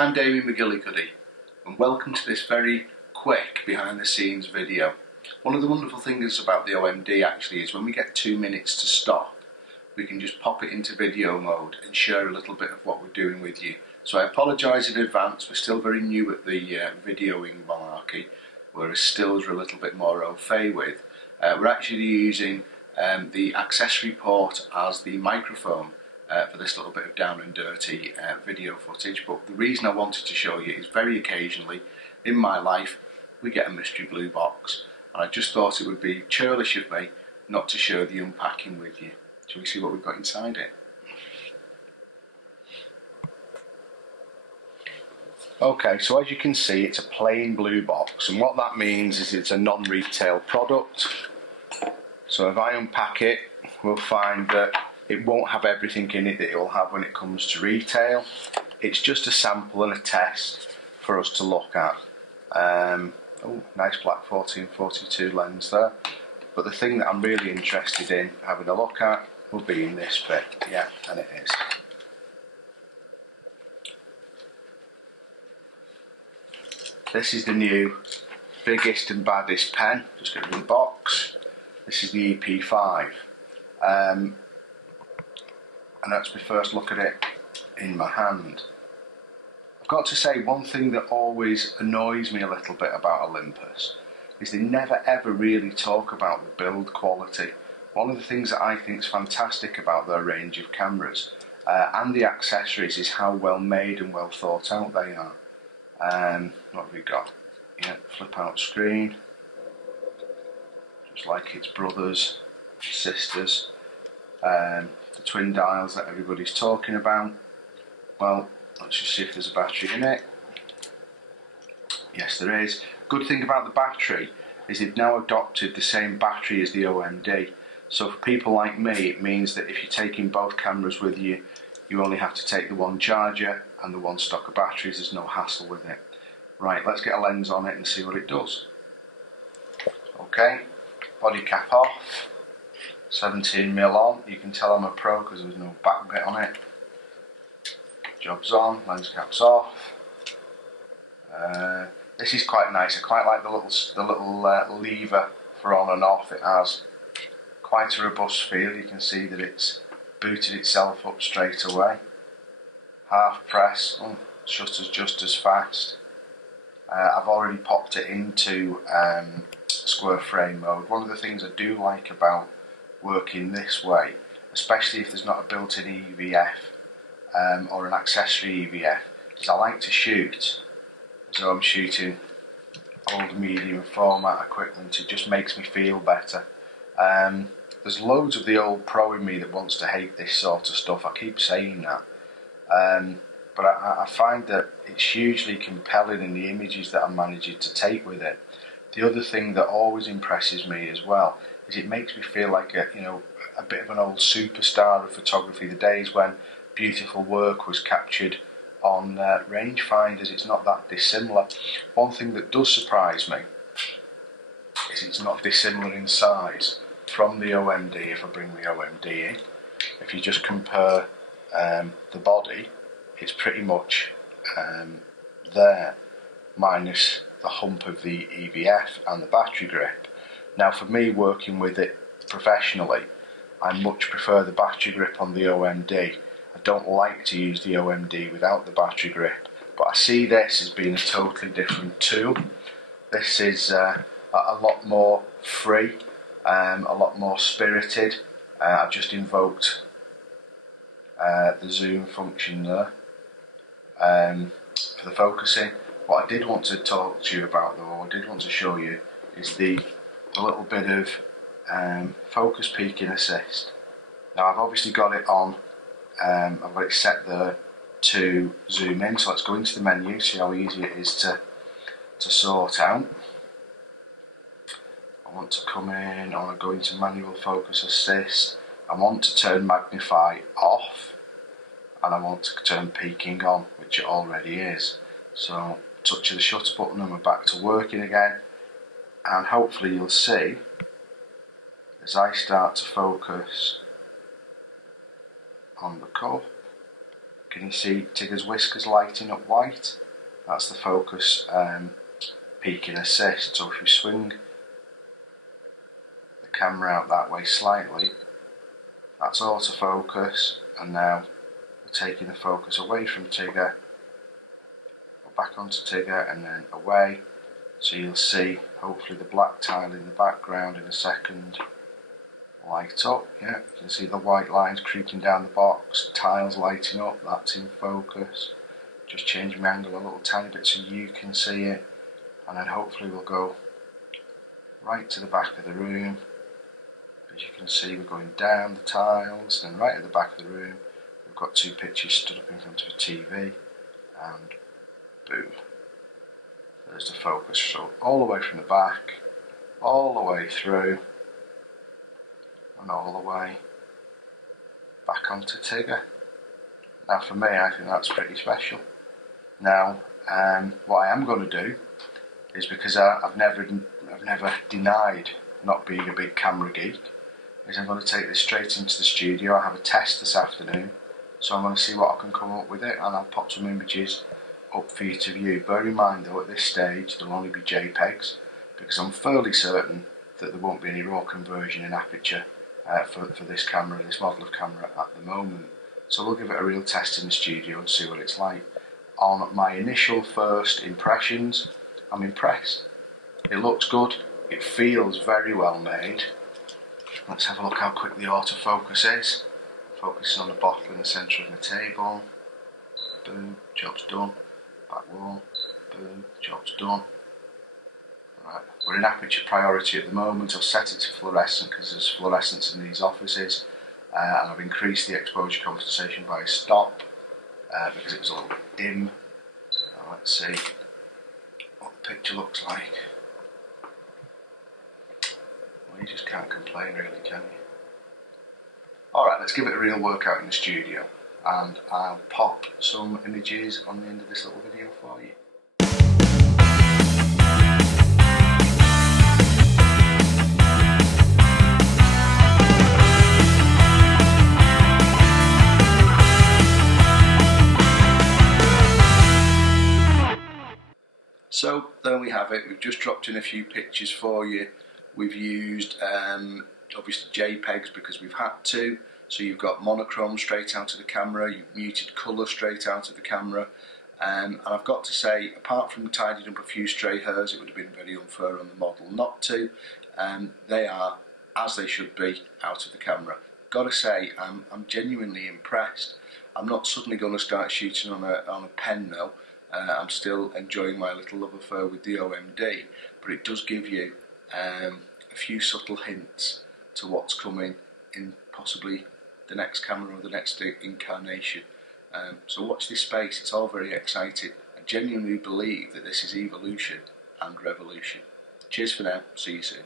I'm Damian McGillicuddy and welcome to this very quick behind the scenes video. One of the wonderful things about the OMD actually is when we get 2 minutes to stop, we can just pop it into video mode and share a little bit of what we're doing with you. So I apologise in advance, we're still very new at the videoing malarkey, whereas stills are a little bit more au fait with. We're actually using the accessory port as the microphone for this little bit of down and dirty video footage, but the reason I wanted to show you is very occasionally in my life we get a mystery blue box, and I just thought it would be churlish of me not to share the unpacking with you. Shall we see what we've got inside it? Okay, so as you can see, it's a plain blue box, and what that means is it's a non-retail product. So if I unpack it, we'll find that it won't have everything in it that it will have when it comes to retail. It's just a sample and a test for us to look at. Oh, nice black 14-42 lens there. But the thing that I'm really interested in having a look at will be in this bit. Yeah, and it is. This is the new biggest and baddest pen. Just get rid of the box. This is the EP5. And that's my first look at it in my hand. I've got to say, one thing that always annoys me a little bit about Olympus is they never ever really talk about the build quality. One of the things that I think is fantastic about their range of cameras and the accessories is how well made and well thought out they are. What have we got? Yeah, flip out screen. Just like its brothers, sisters. The twin dials that everybody's talking about. Well, let's just see if there's a battery in it. Yes, there is. Good thing about the battery is they've now adopted the same battery as the OMD. So for people like me, it means that if you're taking both cameras with you, you only have to take the one charger and the one stock of batteries. There's no hassle with it. Right, let's get a lens on it and see what it does. Okay, body cap off. 17mm on. You can tell I'm a pro because there's no back bit on it. Job's on, lens cap's off. This is quite nice. I quite like the little lever for on and off. It has quite a robust feel. You can see that it's booted itself up straight away. Half press, shutters just as fast. I've already popped it into square frame mode. One of the things I do like about working this way, especially if there's not a built-in EVF or an accessory EVF, is I like to shoot as though I'm shooting old medium format equipment. It just makes me feel better. There's loads of the old pro in me that wants to hate this sort of stuff. I keep saying that, but I find that it's hugely compelling in the images that I'm managing to take with it. The other thing that always impresses me as well is it makes me feel like a bit of an old superstar of photography. The days when beautiful work was captured on rangefinders, it's not that dissimilar. One thing that does surprise me is it's not dissimilar in size from the OMD. If I bring the OMD in, if you just compare the body, it's pretty much there, minus the hump of the EVF and the battery grip. Now for me, working with it professionally, I much prefer the battery grip on the OMD. I don't like to use the OMD without the battery grip, but I see this as being a totally different tool. This is a lot more free, a lot more spirited. I've just invoked the zoom function there for the focusing. What I did want to talk to you about though, or I did want to show you, is the little bit of focus peaking assist. Now I've obviously got it on, I've got it set there to zoom in, so let's go into the menu, see how easy it is to sort out. I want to come in, I want to go into manual focus assist, I want to turn magnify off, and I want to turn peaking on, which it already is. So touch of the shutter button and we're back to working again, and hopefully you'll see as I start to focus on the cup Can you see Tigger's whiskers lighting up white? That's the focus peak and assist. So if you swing the camera out that way slightly, that's autofocus, and now we're taking the focus away from Tigger, back onto Tigger, and then away. So you'll see hopefully the black tile in the background in a second light up. Yeah, you can see the white lines creeping down the box, tiles lighting up, that's in focus. Just changing my angle a little tiny bit so you can see it, and then hopefully we'll go right to the back of the room. As you can see, we're going down the tiles, and right at the back of the room we've got two pictures stood up in front of a TV, and boom, there's the focus. So all the way from the back, all the way through, and all the way back onto Tigger. Now for me, I think that's pretty special. Now what I am going to do is, because I've never denied not being a big camera geek, is I'm going to take this straight into the studio. I have a test this afternoon, so I'm going to see what I can come up with it, and I'll pop some images up for you to view. Bear in mind though, at this stage there'll only be JPEGs, because I'm fairly certain that there won't be any RAW conversion in aperture for this camera, this model of camera at the moment. So we'll give it a real test in the studio and see what it's like. On my initial first impressions, I'm impressed. It looks good, it feels very well made. Let's have a look how quick the autofocus is. Focus on the bottle in the centre of the table. Boom, job's done. Back wall, boom, job's done. Right, we're in aperture priority at the moment. I've set it to fluorescent because there's fluorescence in these offices, and I've increased the exposure compensation by a stop because it was a little bit dim. Now let's see what the picture looks like. Well, you just can't complain really, can you? Alright, let's give it a real workout in the studio, and I'll pop some images on the end of this little video for you. So there we have it. We've just dropped in a few pictures for you. We've used obviously JPEGs because we've had to. So you've got monochrome straight out of the camera, you've muted colour straight out of the camera, and I've got to say, apart from tidying up a few stray hairs, it would have been very unfair on the model not to. They are, as they should be, out of the camera. Got to say, I'm genuinely impressed. I'm not suddenly going to start shooting on a pen now. I'm still enjoying my little love affair with the OMD, but it does give you a few subtle hints to what's coming in possibly the next camera or the next incarnation. So watch this space, it's all very exciting. I genuinely believe that this is evolution and revolution. Cheers for now, see you soon.